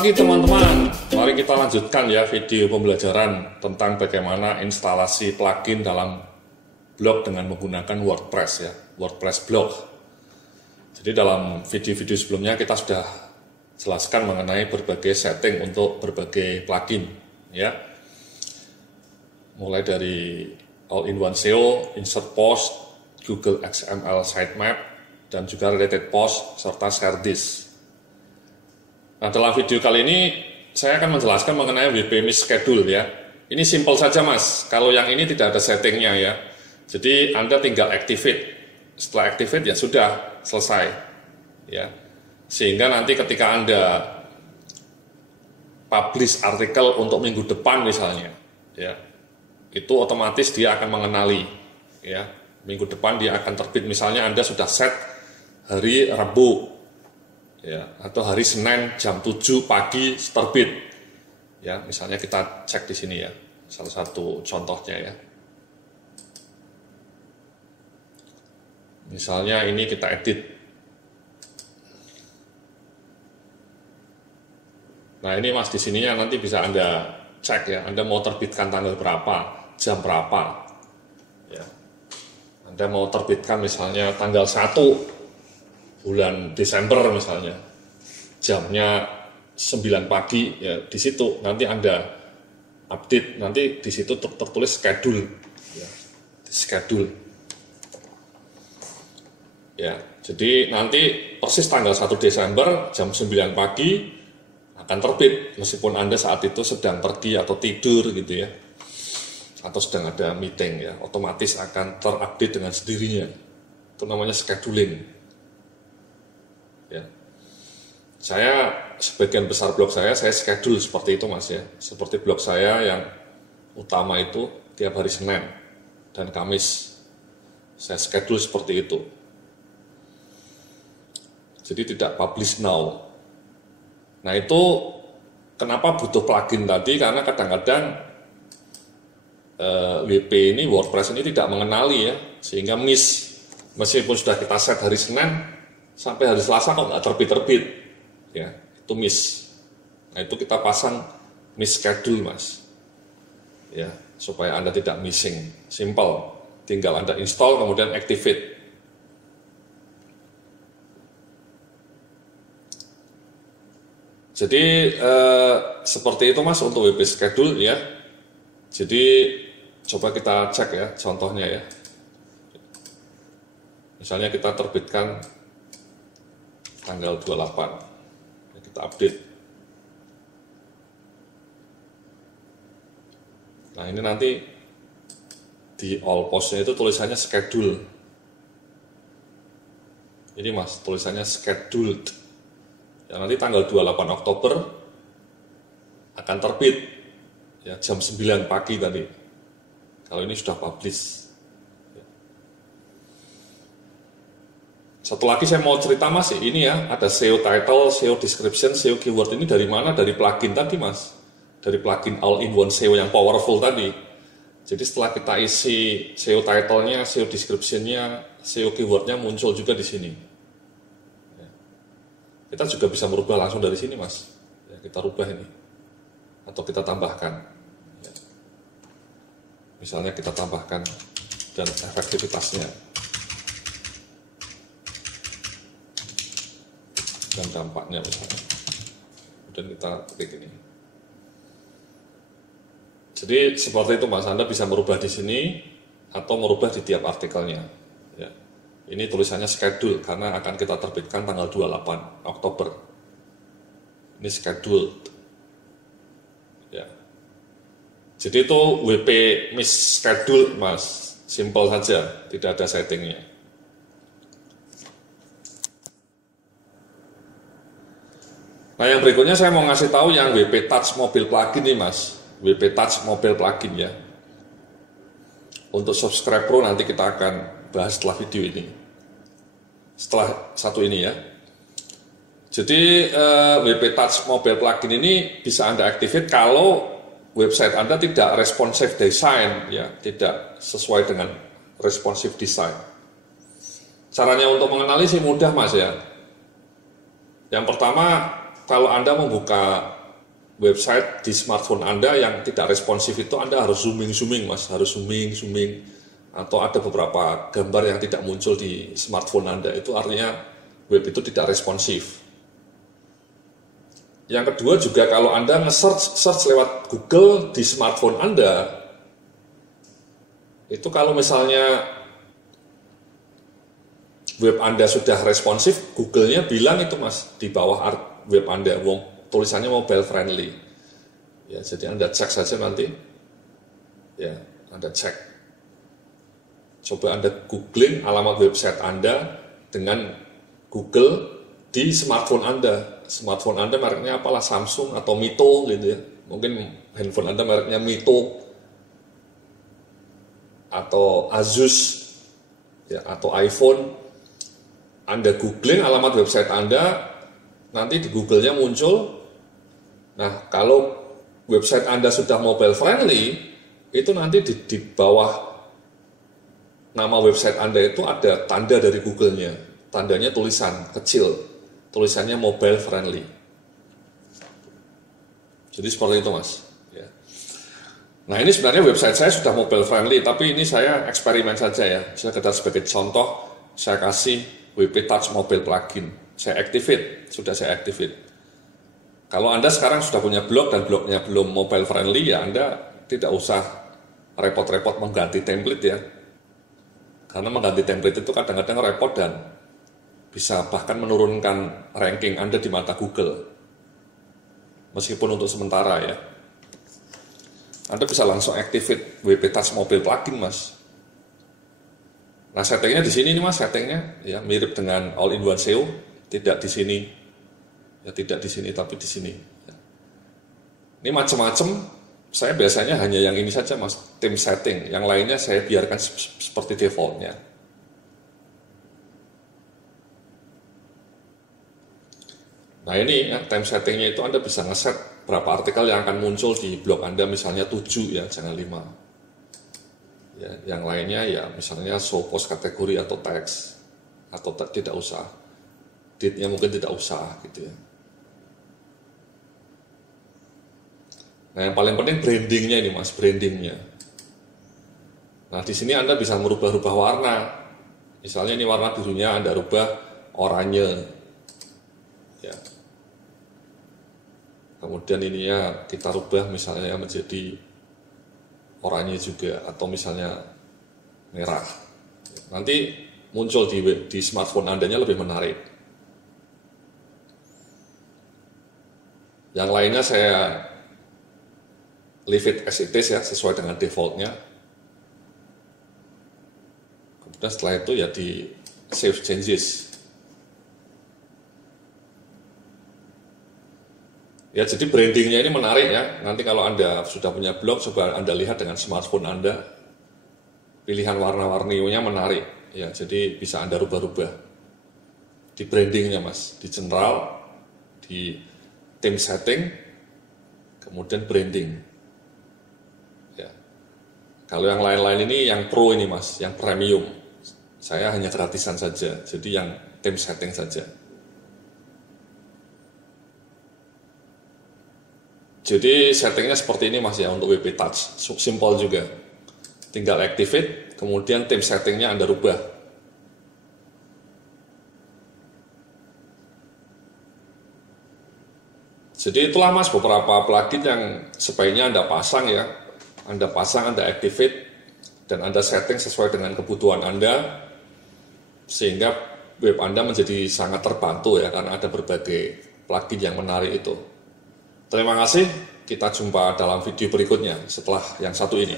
pagi teman-teman, mari kita lanjutkan ya video pembelajaran tentang bagaimana instalasi plugin dalam blog dengan menggunakan WordPress ya, WordPress blog. Jadi dalam video-video sebelumnya kita sudah jelaskan mengenai berbagai setting untuk berbagai plugin ya. Mulai dari All-in-One SEO, Insert Post, Google XML Sitemap, dan juga Related Post serta Share This. Nah, dalam video kali ini saya akan menjelaskan mengenai WP Miss Schedule ya. Ini simple saja mas, kalau yang ini tidak ada settingnya ya. Jadi Anda tinggal activate, setelah activate ya sudah selesai ya. Sehingga nanti ketika Anda publish artikel untuk minggu depan misalnya ya, itu otomatis dia akan mengenali ya. Minggu depan dia akan terbit, misalnya Anda sudah set hari Rabu ya, atau hari Senin jam 7 pagi terbit ya, misalnya kita cek di sini ya, salah satu contohnya ya. Misalnya ini kita edit. Nah ini mas, di sininya nanti bisa Anda cek ya, Anda mau terbitkan tanggal berapa, jam berapa ya. Anda mau terbitkan misalnya tanggal 1 bulan Desember misalnya, jamnya 9 pagi ya, di situ nanti Anda update, nanti di situ tertulis schedule ya, schedule ya. Jadi nanti persis tanggal 1 Desember jam 9 pagi akan terbit, meskipun Anda saat itu sedang pergi atau tidur gitu ya, atau sedang ada meeting ya, otomatis akan terupdate dengan sendirinya. Itu namanya scheduling ya. Saya sebagian besar blog saya schedule seperti itu mas ya. Seperti blog saya yang utama itu tiap hari Senin dan Kamis saya schedule seperti itu. Jadi tidak publish now. Nah itu kenapa butuh plugin tadi, karena kadang-kadang WP ini, WordPress ini tidak mengenali ya, sehingga miss. Meskipun sudah kita set hari Senin, sampai hari Selasa kok nggak terbit-terbit ya, itu miss. Nah itu kita pasang miss schedule mas ya, supaya Anda tidak missing. Simple, tinggal Anda install kemudian activate. Jadi seperti itu mas untuk WP schedule ya. Jadi coba kita cek ya contohnya ya. Misalnya kita terbitkan tanggal 28 ya, kita update. Nah ini nanti di all postnya itu tulisannya schedule. Ini mas, tulisannya scheduled ya, nanti tanggal 28 Oktober akan terbit ya, jam 9 pagi tadi, kalau ini sudah publish. Satu lagi saya mau cerita mas, ini ya, ada SEO title, SEO description, SEO keyword. Ini dari mana? Dari plugin tadi mas, dari plugin All-in-One SEO yang powerful tadi. Jadi setelah kita isi SEO title-nya, SEO description-nya, SEO keyword-nya muncul juga di sini. Kita juga bisa merubah langsung dari sini mas, ya, kita rubah ini, atau kita tambahkan. Ya. Misalnya kita tambahkan dan efektivitasnya dan dampaknya misalnya, kemudian kita klik ini. Jadi seperti itu mas, Anda bisa merubah di sini atau merubah di tiap artikelnya ya. Ini tulisannya schedule karena akan kita terbitkan tanggal 28 Oktober. Ini scheduled ya. Jadi itu WP Miss Schedule mas, simple saja, tidak ada settingnya. Nah yang berikutnya saya mau ngasih tahu yang WP Touch Mobile Plugin nih mas, WP Touch Mobile Plugin ya. Untuk Subscribe Pro nanti kita akan bahas setelah video ini, setelah satu ini ya. Jadi WP Touch Mobile Plugin ini bisa Anda activate kalau website Anda tidak responsive design ya, tidak sesuai dengan responsive design. Caranya untuk mengenali sih mudah mas ya. Yang pertama, kalau Anda membuka website di smartphone Anda yang tidak responsif itu Anda harus zooming Mas, harus zooming, atau ada beberapa gambar yang tidak muncul di smartphone Anda, itu artinya web itu tidak responsif. Yang kedua juga kalau Anda nge-search lewat Google di smartphone Anda, itu kalau misalnya web Anda sudah responsif, Google-nya bilang itu Mas, di bawah web Anda, tulisannya mobile friendly. Ya, jadi Anda cek saja nanti. Ya, Anda cek. Coba Anda googling alamat website Anda dengan Google di smartphone Anda. Smartphone Anda mereknya apalah, Samsung atau Mito gitu ya. Mungkin handphone Anda mereknya Mito atau Asus ya, atau iPhone. Anda googling alamat website Anda, nanti di Google-nya muncul. Nah, kalau website Anda sudah mobile friendly, itu nanti di bawah nama website Anda itu ada tanda dari Google-nya. Tandanya tulisan kecil, tulisannya mobile friendly. Jadi seperti itu Mas. Ya. Nah, ini sebenarnya website saya sudah mobile friendly, tapi ini saya eksperimen saja ya. Saya sekedar sebagai contoh, saya kasih WP Touch Mobile Plugin. Saya sudah saya activate. Kalau Anda sekarang sudah punya blog dan blognya belum mobile friendly, ya Anda tidak usah repot-repot mengganti template ya. Karena mengganti template itu kadang-kadang repot dan bisa bahkan menurunkan ranking Anda di mata Google. Meskipun untuk sementara ya. Anda bisa langsung activate WP Touch Mobile Plugin Mas. Nah, settingnya di sini nih Mas, settingnya ya mirip dengan All-in-One SEO, tidak di sini. Ya, tidak di sini tapi di sini. Ya. Ini macam-macam. Saya biasanya hanya yang ini saja Mas, theme setting. Yang lainnya saya biarkan seperti defaultnya. Nah, ini ya, theme settingnya itu Anda bisa ngeset berapa artikel yang akan muncul di blog Anda, misalnya 7 ya, jangan 5. Ya, yang lainnya ya misalnya show post kategori atau teks, atau tidak usah, date-nya mungkin tidak usah gitu ya. Nah, yang paling penting brandingnya ini Mas, brandingnya. Nah, di sini Anda bisa merubah-rubah warna. Misalnya ini warna birunya Anda rubah oranye. Ya. Kemudian ininya kita rubah misalnya menjadi oranye juga, atau misalnya merah. Nanti muncul di smartphone Anda lebih menarik. Yang lainnya saya leave it as it is ya, sesuai dengan defaultnya. Kemudian setelah itu ya di save changes. Ya, jadi brandingnya ini menarik ya. Nanti kalau Anda sudah punya blog, coba Anda lihat dengan smartphone Anda. Pilihan warna-warninya menarik. Ya, jadi bisa Anda rubah-rubah. Di brandingnya Mas, di general, di theme setting, kemudian branding. Ya. Kalau yang lain-lain ini yang pro ini Mas, yang premium. Saya hanya gratisan saja, jadi yang theme setting saja. Jadi settingnya seperti ini Mas ya untuk WP Touch, simple juga. Tinggal activate, kemudian theme settingnya Anda rubah. Jadi itulah Mas beberapa plugin yang sebaiknya Anda pasang ya. Anda pasang, Anda activate, dan Anda setting sesuai dengan kebutuhan Anda, sehingga web Anda menjadi sangat terbantu ya, karena ada berbagai plugin yang menarik itu. Terima kasih, kita jumpa dalam video berikutnya setelah yang satu ini.